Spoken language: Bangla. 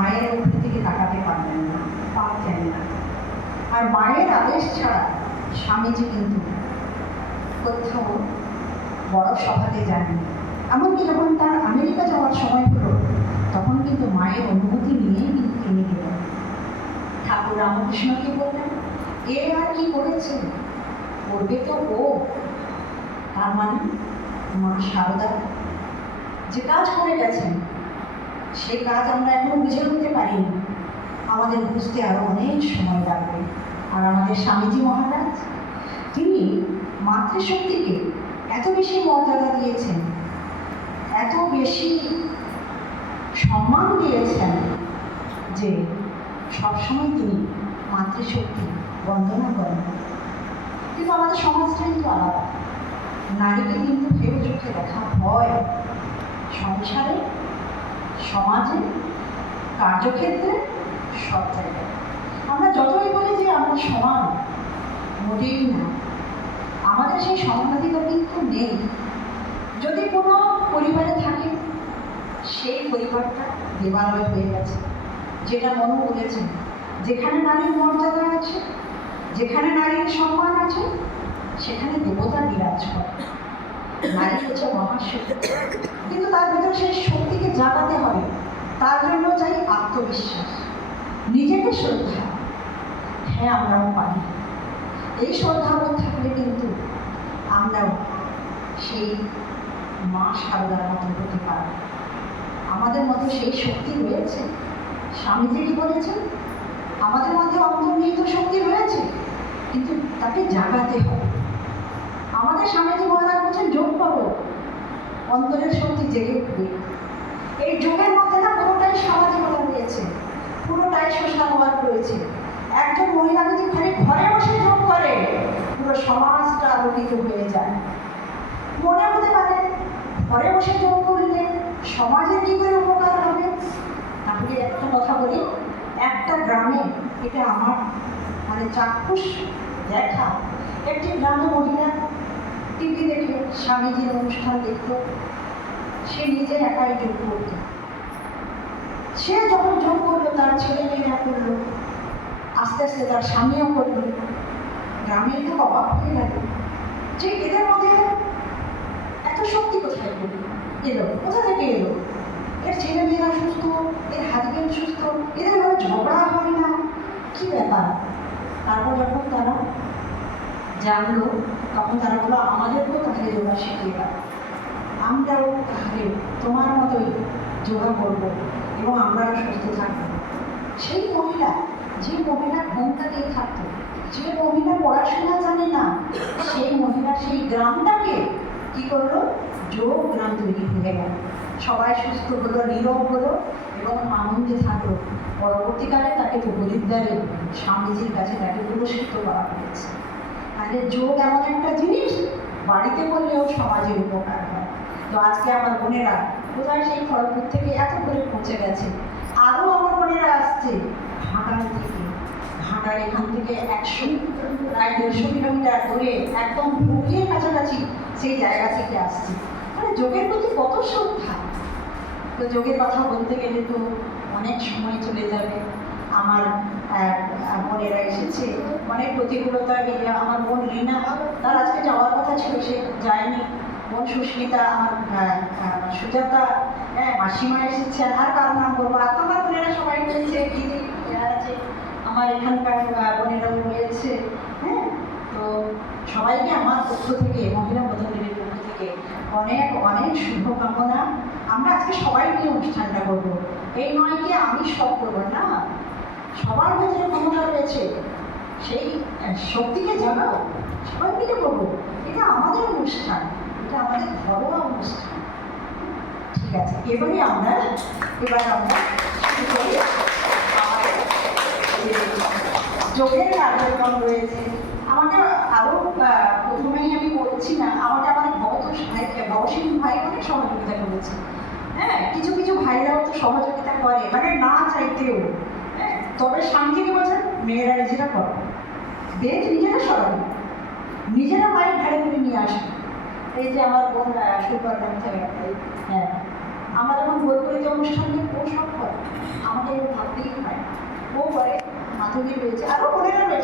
মায়ের মুখের দিকে তাকাতে পারতেন না। আর মায়ের আদেশ ছাড়া স্বামীজি কিন্তু কোথাও বড় সভাতে যাননি। এমনকি যখন তার আমেরিকা যাওয়ার সময় হলো, তখন কিন্তু মায়ের অনুমতি নিয়েই কিন্তু তিনি গেলেন। ঠাকুর রামকৃষ্ণকে বললেন, এ আর কি করেছে, করবে তো ও। তার মানে মা সারদা যে কাজ করে গেছেন, সে কাজ আমরা এখন বুঝে উঠতে পারিনি, আমাদের বুঝতে আরো অনেক সময় লাগবে। আর আমাদের স্বামীজি মহারাজ, তিনি মাতৃশক্তিকে এত বেশি মর্যাদা দিয়েছেন, এত বেশি সম্মান দিয়েছেন যে সবসময় তিনি মাতৃশক্তি বন্দনা করেন। কিন্তু আমাদের সমাজটা কিন্তু আলাদা। নারীকে কিন্তু ভেবে চোখে দেখা হয়, সংসারে, সমাজে, কার্যক্ষেত্রে, সব জায়গায়। আমরা যতই বলি যে আমরা সমান, মোটেই না। আমাদের সেই সমানাধিকার কিন্তু নেই। যদি কোনো পরিবারে থাকে, সেই পরিবারটা দেবালয় হয়ে গেছে। যেটা মনে বলেছেন, যেখানে নারীর মর্যাদা আছে, যেখানে নারীর সম্মান আছে, সেখানে দেবতা বিরাজ করে। নারী হচ্ছে মহাশক্তি, কিন্তু তার ভিতরে সেই শক্তিকে জাগাতে হবে। তার জন্য চাই আত্মবিশ্বাস, নিজেকে শ্রদ্ধা। হ্যাঁ, আমরাও পারি। এই শ্রদ্ধাবোধ থাকলে কিন্তু আমরাও সেই মা সারদার মতো হতে পারব। আমাদের মধ্যে সেই শক্তি রয়েছে। স্বামীজি কি বলেছেন, আমাদের মধ্যে অন্তর্নিহিত শক্তি রয়েছে, কিন্তু তাকে জাগাতে হবে। আমাদের স্বামীজি মহারাজ বলছেন, যোগ করো, অন্তরের শক্তি জেগে উঠবে। এই যোগের মধ্যে না পুরোটাই সামাজিকতা রয়েছে, পুরোটাই সোশ্যাল ওয়ার্ক রয়েছে। একজন মহিলা যদি খালি ঘরে বসে যোগ করে, পুরো সমাজটা আলোকিত হয়ে যায়। মনে হতে পারে ঘরে বসে যোগ করলে সমাজের কি করে উপকার হবে। তাহলে একটা কথা বলি, একটা গ্রামে, এটা আমার মানে চাক্ষুষ দেখা, একটি গ্রামে মহিলা টিভি দেখে স্বামীজির অনুষ্ঠান দেখতো। সে নিজের একাই যোগ করত। সে যখন যোগ করলো, তার ছেলে মেয়েরা করলো, আস্তে আস্তে তার স্বামীও করলো। গ্রামের লোক অবাক হয়ে গেল যে এদের মধ্যে এত শক্তি কোথায় এলো, কোথা থেকে এলো। এর ছেলে মেয়েরা সুস্থ, এর হাজবেন্ড সুস্থ, এদের ঘরে ঝগড়া হয় না, কি ব্যাপার। তারপর যখন তারা জানলো, তখন তারা বললো, আমাদেরকেও তাহলে যোগা শিখিয়ে দাও, আমরাও তাহলে তোমার মতোই যোগা করবো এবং আমরাও সুস্থ থাকবো। সেই মহিলা, যে মহিলা ঘন্টা দিয়ে থাকতো, যে মহিলা পড়াশোনা জানে না, সেই মহিলা সেই গ্রামটাকে কি করলো, যোগ গ্রাম তৈরি হয়ে গেল। সবাই সুস্থ হলো, নীরব হলো এবং আনন্দে থাকলো। পরবর্তীকালে তাকে হরিদ্বারে স্বামীজির কাছে তাকে পুরস্কৃত করা হয়েছে। তাহলে যোগ এমন একটা জিনিস, বাড়িতে করলেও সমাজের উপকার হয়। তো আজকে আমার বোনেরা কোথায় সেই খড়গপুর থেকে এত করে পৌঁছে গেছে, আরও আমার বোনেরা আসছে ঘাটাল থেকে। ঘাটাল এখান থেকে 100-150 কিলোমিটার দূরে, একদম হুগলির কাছাকাছি সেই জায়গা থেকে আসছে। মানে যোগের প্রতি কত শ্রদ্ধা। তো যোগের কথা বলতে গেলে তো অনেক সময় চলে যাবে। আমার বোনেরা এসেছে, অনেক প্রতিকূলতা গেলে। আমার বোন রিনা, তার আজকে যাওয়ার কথা ছিল, সে যায়নি। বোন সুস্মিতা, আমার সুজাতা, মাসিমা এসেছে, আর কারো নাম বলবো, আর তোমার বোনেরা সবাই রয়েছে, দিদি আছে, আমার এখানকার বোনেরাও রয়েছে। হ্যাঁ, তো সবাইকে আমার পক্ষ থেকে, মহিলা প্রধানের পক্ষ থেকে অনেক অনেক শুভকামনা। আমরা আজকে সবাই মিলে অনুষ্ঠানটা করবো। এই নয় কি আমি সব করবো না, সবার ভেতরে ক্ষমতা রয়েছে, সেই শক্তিকে জানাও, সবাই মিলে করবো। এটা আমাদের অনুষ্ঠান, এটা আমাদের ঘরোয়া অনুষ্ঠান। ঠিক আছে, এবার আমরা শুরু করি। আমাদের যোগের কার্যক্রম রয়েছে। আমাকে আরও প্রথমেই আমি বলছি না, আমাকে আমার ভবসিং ভাই অনেক সহযোগিতা করেছে। হ্যাঁ, কিছু কিছু ভাইরাও তো সহযোগিতা করে, মানে না চাইতেও। হ্যাঁ, তবে স্বামীজিকে বলছেন, মেয়েরা নিজেরা করো, বেদ নিজেরা সরাবে, নিজেরা মায়ের ঘাড়ে করে নিয়ে আসে। এই যে আমার বোন সুপার, হ্যাঁ, আমার যখন বইগুলিতে অনুষ্ঠান নিয়ে ও সব করে, আমাকে করতেই হয় না। ও বলে মাধবী রয়েছে, আরও বোনেরা রয়েছে।